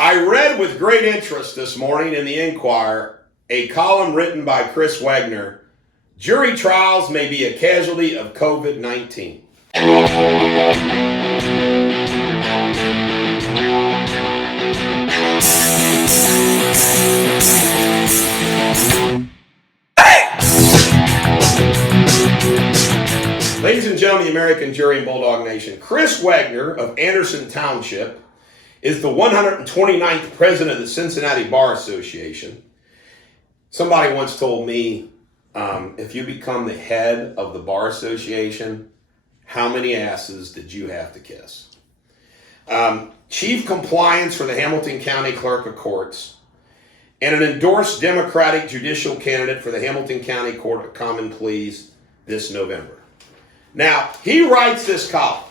I read with great interest this morning in the Enquirer a column written by Chris Wagner, Jury Trials May Be a Casualty of COVID-19. Ladies and gentlemen, the American Jury and Bulldog Nation, Chris Wagner of Anderson Township is the 129th president of the Cincinnati Bar Association. Somebody once told me, if you become the head of the Bar Association, how many asses did you have to kiss? Chief Compliance for the Hamilton County Clerk of Courts, and an endorsed Democratic judicial candidate for the Hamilton County Court of Common Pleas this November. Now, he writes this column,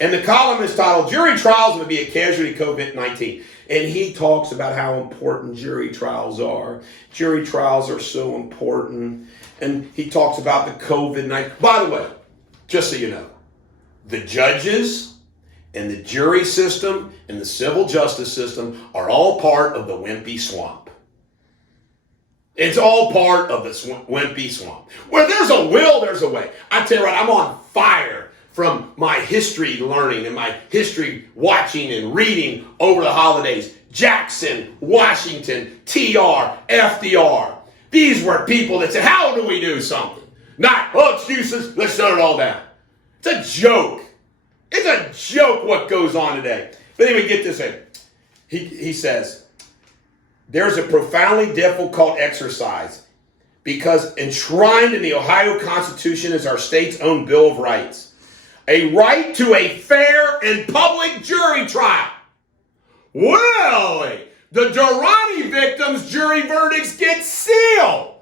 and the column is titled, Jury Trials May Be a Casualty of COVID-19. And he talks about how important jury trials are. Jury trials are so important. And he talks about the COVID-19. By the way, just so you know, the judges and the jury system and the civil justice system are all part of the wimpy swamp. It's all part of the wimpy swamp. Where there's a will, there's a way. I tell you what, I'm on fire from my history learning and my history watching and reading over the holidays. Jackson, Washington, TR, FDR. These were people that said, how do we do something? Not, excuses, let's shut it all down. It's a joke. It's a joke what goes on today. But anyway, get this in. He says, there's a profoundly difficult exercise because enshrined in the Ohio Constitution is our state's own Bill of Rights. A right to a fair and public jury trial. Well, the Durrani victims' jury verdicts get sealed.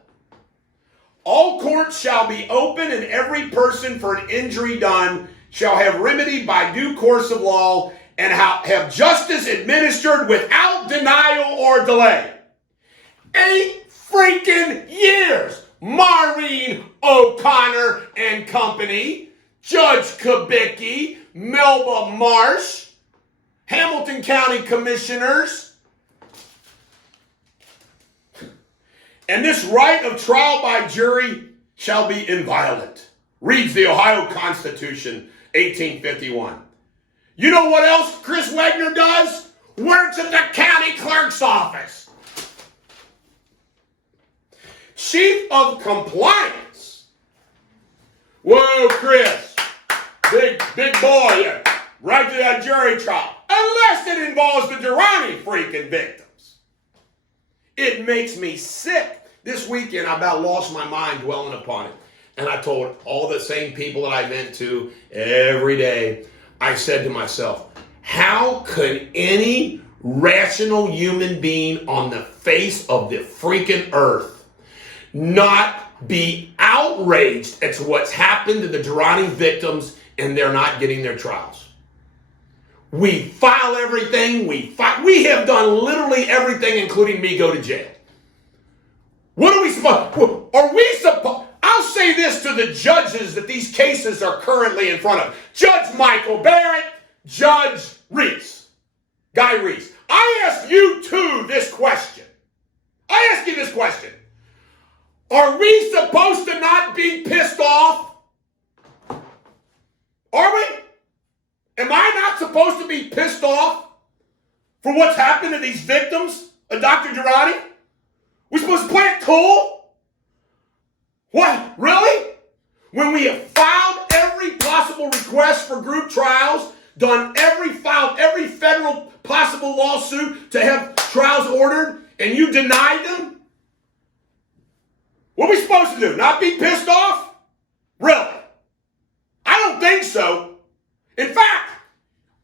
All courts shall be open and every person for an injury done shall have remedy by due course of law and have justice administered without denial or delay. 8 freaking years. Maureen O'Connor and company, Judge Kubicki, Melba Marsh, Hamilton County Commissioners. And this right of trial by jury shall be inviolate. Reads the Ohio Constitution, 1851. You know what else Chris Wagner does? Works at the county clerk's office. Chief of Compliance. Whoa, Chris. Big boy. Yeah. Right to that jury trial. Unless it involves the Durrani freaking victims. It makes me sick. This weekend, I about lost my mind dwelling upon it. And I told all the same people that I vent to every day, I said to myself, how could any rational human being on the face of the freaking earth not be outraged at what's happened to the Durrani victims and they're not getting their trials? We file everything. We have done literally everything, including me, go to jail. What are we supposed? Are we supposed? I'll say this to the judges that these cases are currently in front of. Judge Michael Barrett, Judge Reese, Guy Reese. I ask you too this question. I ask you this question. Are we supposed to not be pissed off? Are we? Am I not supposed to be pissed off for what's happened to these victims of Dr. Durrani? We supposed to play it cool? What? Really? When we have filed every possible request for group trials, filed every federal possible lawsuit to have trials ordered, and you denied them? What are we supposed to do? Not be pissed off? Really? I don't think so. In fact,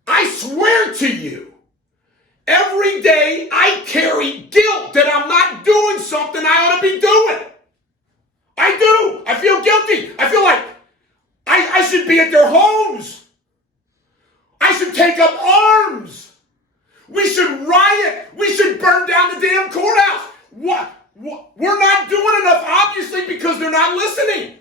I swear to you, every day I carry guilt that I'm not doing something I ought to be doing. I do. I feel guilty. I feel like I should be at their homes. I should take up arms. We should riot. We should burn down the damn courthouse. What? We're not doing enough, obviously, because they're not listening.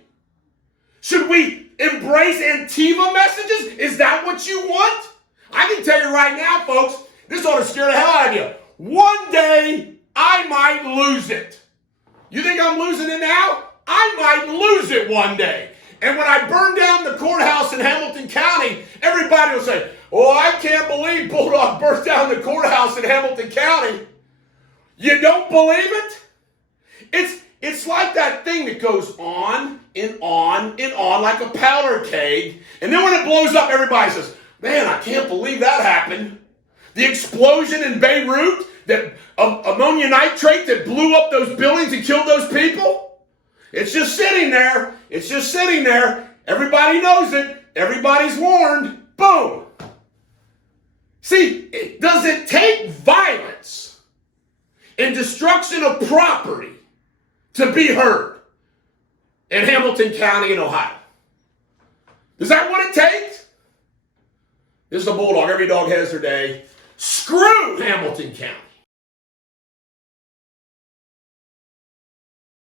Should we embrace Antifa messages? Is that what you want? I can tell you right now, folks, This ought to scare the hell out of you. One day, I might lose it. You think I'm losing it now? I might lose it one day. And when I burn down the courthouse in Hamilton County, everybody will say, oh, I can't believe Bulldog burnt down the courthouse in Hamilton County. You don't believe it? It's like that thing that goes on and on and on like a powder keg. And then when it blows up, everybody says, man, I can't believe that happened. The explosion in Beirut, that ammonia nitrate that blew up those buildings and killed those people. It's just sitting there. It's just sitting there. Everybody knows it. Everybody's warned. Boom. See, does it take violence and destruction of property to be heard in Hamilton County in Ohio? Is that what it takes? This is a Bulldog. Every dog has their day. Screw Hamilton County.